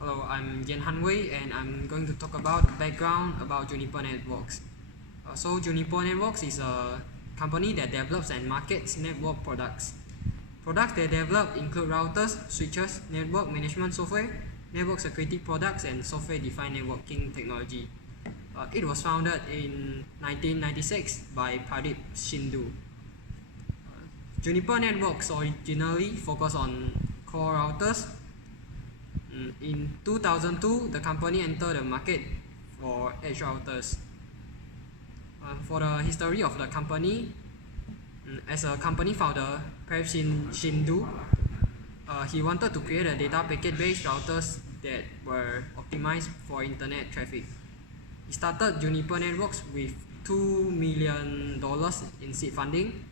Hello, I'm Yen Hanwei and I'm going to talk about the background about Juniper Networks. Juniper Networks is a company that develops and markets network products. Products they develop include routers, switches, network management software, network security products, and software-defined networking technology. It was founded in 1996 by Pradeep Shindu. Juniper Networks originally focused on core routers. In 2002, the company entered the market for edge routers. For the history of the company, as a company founder, Pradeep Shindu, he wanted to create a data packet-based routers that were optimized for internet traffic. He started Juniper Networks with $2 million in seed funding.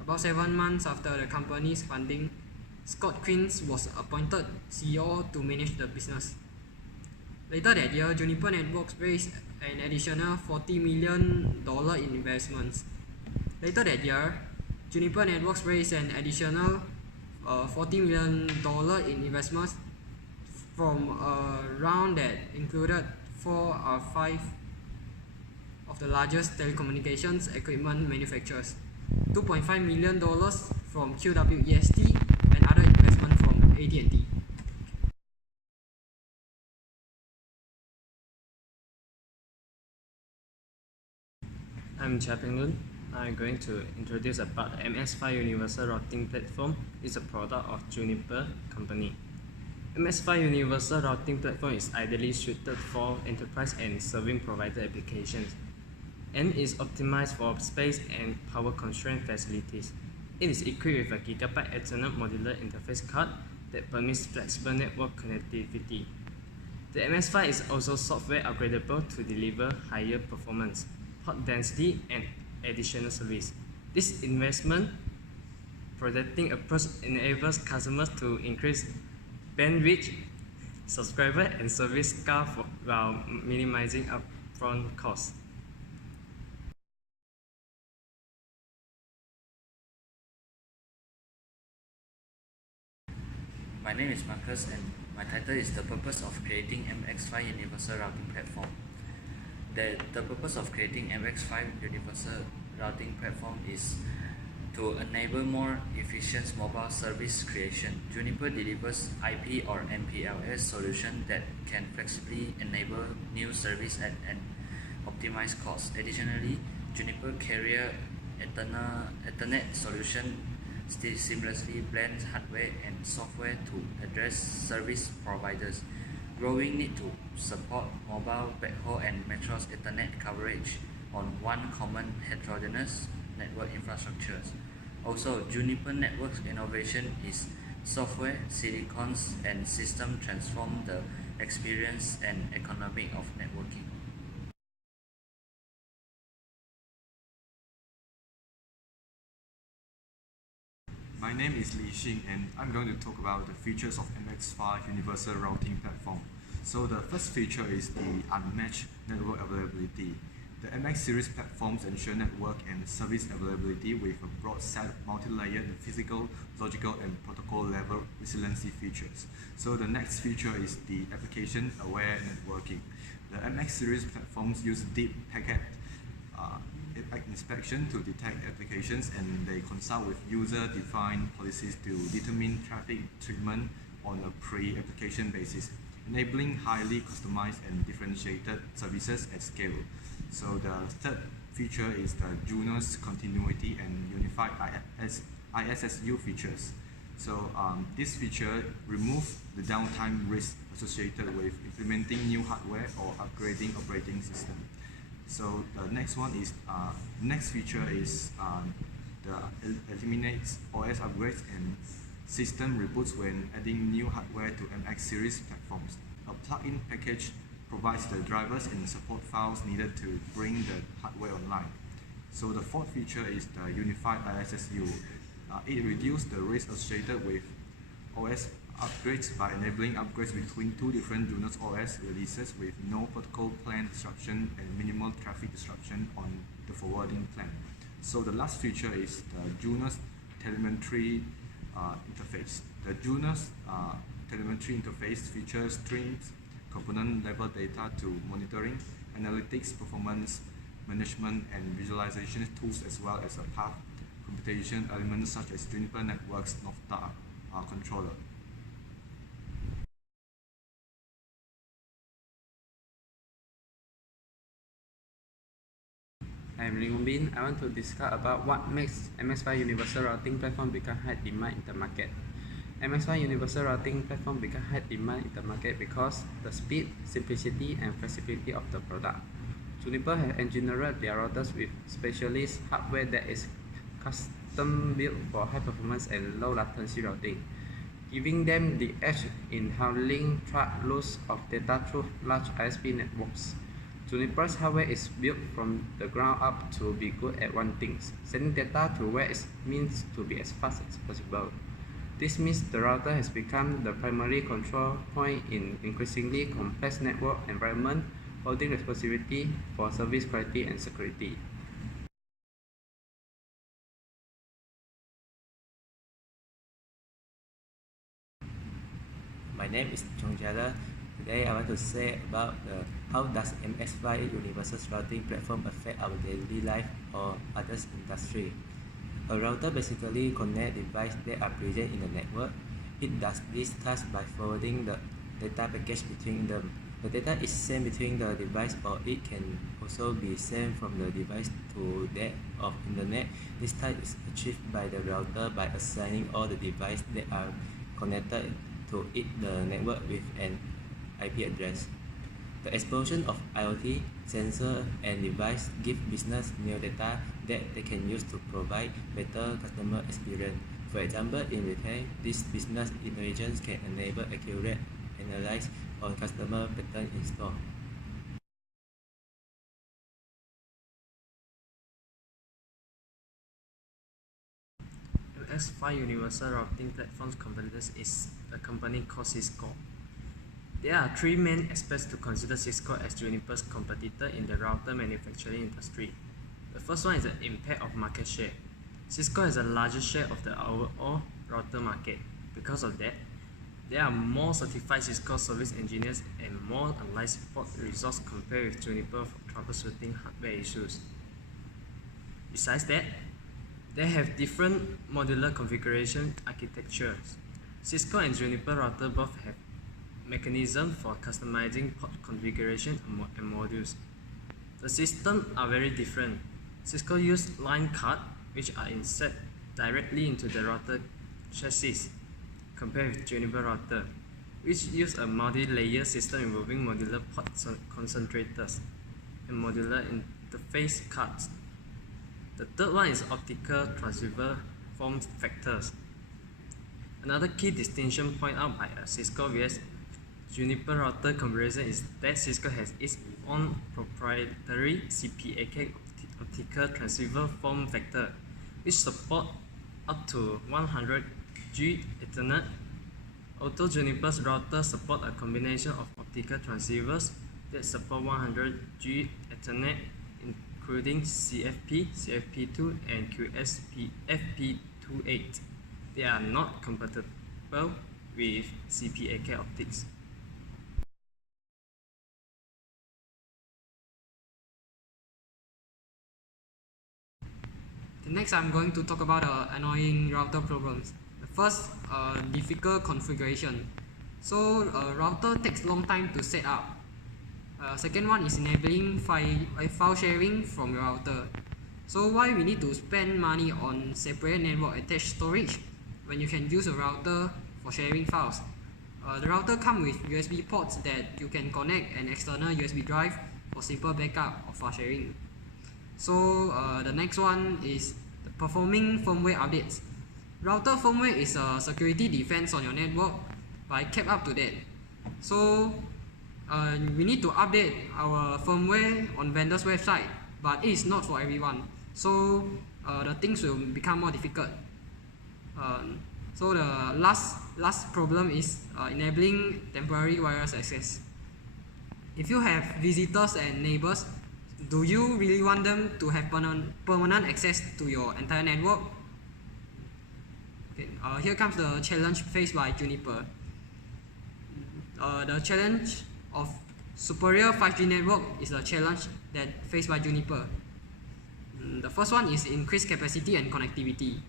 About 7 months after the company's funding, Scott Quinn was appointed CEO to manage the business. Later that year, Juniper Networks raised an additional $40 million in investments. Later that year, Juniper Networks raised an additional $40 million in investments from a round that included 4 or 5 of the largest telecommunications equipment manufacturers, $2.5 million from QWEST, and other investment from AT&T. I'm Chia-Ping Lun. I'm going to introduce about the MS5 Universal Routing Platform. It's a product of Juniper company. MS5 Universal Routing Platform is ideally suited for enterprise and service provider applications and is optimized for space and power constrained facilities. It is equipped with a GB Ethernet modular interface card that permits flexible network connectivity. The MS5 is also software upgradable to deliver higher performance, port density, and additional service. This investment protecting approach enables customers to increase bandwidth, subscriber, and service scale while minimizing upfront costs. My name is Marcus and my title is the purpose of creating MX5 Universal Routing Platform. The purpose of creating MX5 Universal Routing Platform is to enable more efficient mobile service creation. Juniper delivers IP or MPLS solution that can flexibly enable new service at an optimized cost. Additionally, Juniper Carrier Ethernet solution still seamlessly blends hardware and software to address service providers' growing need to support mobile, backhaul, and metro Ethernet coverage on one common heterogeneous network infrastructure. Also, Juniper Networks innovation is software, silicons, and system transform the experience and economic of networking. My name is Li Xing and I'm going to talk about the features of MX5 Universal Routing Platform. So the first feature is the unmatched network availability. The MX series platforms ensure network and service availability with a broad set of multi-layered physical, logical, and protocol level resiliency features. So the next feature is the application-aware networking. The MX series platforms use deep packet inspection to detect applications, and they consult with user-defined policies to determine traffic treatment on a pre-application basis, enabling highly customized and differentiated services at scale. So the third feature is the Junos continuity and unified ISSU features. So this feature removes the downtime risk associated with implementing new hardware or upgrading operating system. So the next one is next feature is the eliminates OS upgrades and system reboots when adding new hardware to MX series platforms. A plug-in package provides the drivers and support files needed to bring the hardware online. So the fourth feature is the unified ISSU. It reduces the risk associated with OS upgrades by enabling upgrades between two different Junos OS releases with no protocol plan disruption and minimal traffic disruption on the forwarding plan. So the last feature is the Junos telemetry interface. The Junos telemetry interface features streams component level data to monitoring, analytics, performance management, and visualization tools, as well as a path computation elements such as Juniper Networks Northstar controller. I'm Ling Bin. I want to discuss about what makes MX5 Universal Routing Platform become high demand in the market. MX5 Universal Routing Platform become high demand in the market because the speed, simplicity, and flexibility of the product. Juniper has engineered their routers with specialist hardware that is custom built for high performance and low latency routing, giving them the edge in handling truckloads of data through large ISP networks. Juniper's hardware is built from the ground up to be good at one thing: sending data to where it means to be as fast as possible. This means the router has become the primary control point in increasingly complex network environment, holding responsibility for service quality and security. My name is Chong Jia. Today I want to say about how does MX5 Universal Routing Platform affect our daily life or others industry. A router basically connects devices that are present in the network. It does this task by forwarding the data package between them. The data is sent between the device, or it can also be sent from the device to that of internet. This task is achieved by the router by assigning all the devices that are connected to it the network with an IP address. The explosion of IoT, sensor, and device give business new data that they can use to provide better customer experience. For example, in retail, this business intelligence can enable accurate analysis on customer pattern in store. MX5 Universal Routing Platform's competitors is a company called Cisco. There are three main aspects to consider Cisco as Juniper's competitor in the router manufacturing industry. The first one is the impact of market share. Cisco has the largest share of the overall router market. Because of that, there are more certified Cisco service engineers and more online support resources compared with Juniper for troubleshooting hardware issues. Besides that, they have different modular configuration architectures. Cisco and Juniper router both have mechanisms for customizing port configuration and modules. The systems are very different. Cisco uses line cards, which are inset directly into the router chassis, compared with Juniper router, which use a multi-layer system involving modular port concentrators and modular interface cards. The third one is optical transceiver form factors. Another key distinction pointed out by a Cisco vs Juniper router comparison is that Cisco has its own proprietary CPAK optical transceiver form factor, which support up to 100G Ethernet. Although Juniper's router support a combination of optical transceivers that support 100G Ethernet, including CFP, CFP2, and QSFP28. They are not compatible with CPAK optics. Next, I'm going to talk about annoying router problems. The first, difficult configuration. So, router takes long time to set up. Second one is enabling file sharing from your router. So, why we need to spend money on separate network attached storage when you can use a router for sharing files? The router comes with USB ports that you can connect an external USB drive for simple backup or file sharing. So the next one is the performing firmware updates. Router firmware is a security defense on your network, but it kept up to date. So we need to update our firmware on vendor's website, but it is not for everyone. So the things will become more difficult. So the last problem is enabling temporary wireless access. If you have visitors and neighbors, do you really want them to have permanent access to your entire network? Okay, here comes the challenge faced by Juniper. The challenge of superior 5G network is a challenge that faced by Juniper. The first one is increased capacity and connectivity.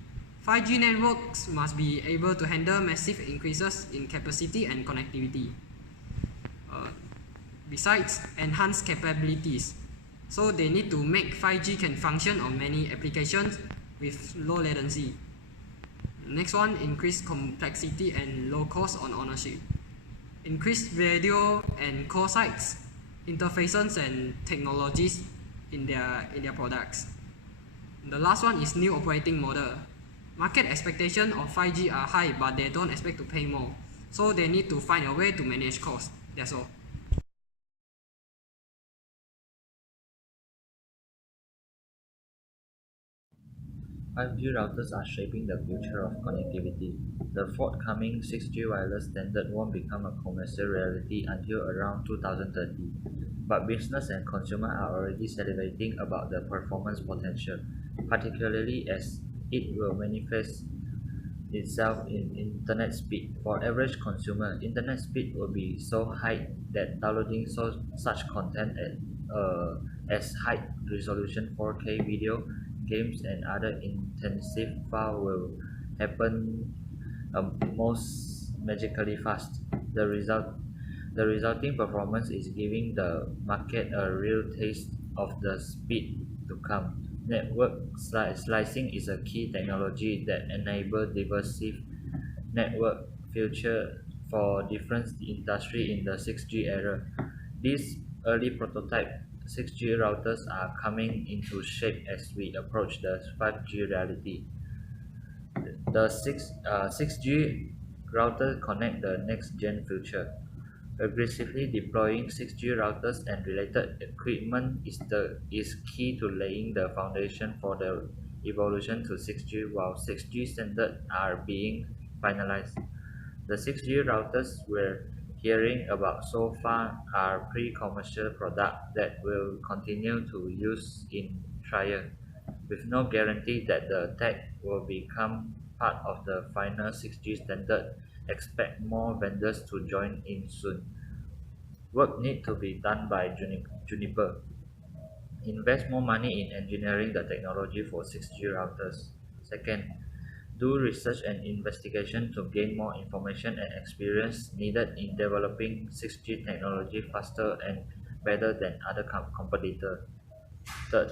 5G networks must be able to handle massive increases in capacity and connectivity. Besides, enhanced capabilities. So they need to make 5G can function on many applications with low latency. Next one, increased complexity and low cost on ownership. Increased radio and call sites, interfaces and technologies in their products. The last one is new operating model. Market expectation of 5G are high, but they don't expect to pay more. So they need to find a way to manage costs. That's all. 5G routers are shaping the future of connectivity. The forthcoming 6G wireless standard won't become a commercial reality until around 2030, but business and consumer are already salivating about the performance potential, particularly as it will manifest itself in internet speed. For average consumer, internet speed will be so high that downloading such content as high resolution 4K video, games, and other intensive file will happen most magically fast. The resulting performance is giving the market a real taste of the speed to come. Slicing is a key technology that enables diversive network future for different industry in the 6G era. These early prototype 6G routers are coming into shape as we approach the 5G reality. The 6G router connect the next gen future. Aggressively deploying 6G routers and related equipment is key to laying the foundation for the evolution to 6G while 6G standards are being finalized. The 6G routers we're hearing about so far are pre-commercial products that will continue to use in trial, with no guarantee that the tech will become part of the final 6G standard. Expect more vendors to join in soon. Work need to be done by Juniper. Invest more money in engineering the technology for 6G routers. Second, do research and investigation to gain more information and experience needed in developing 6G technology faster and better than other competitors. Third,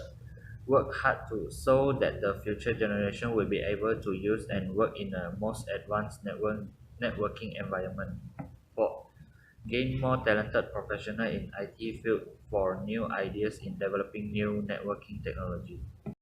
work hard so that the future generation will be able to use and work in a most advanced networking environment. Fourth, gain more talented professionals in IT field for new ideas in developing new networking technology.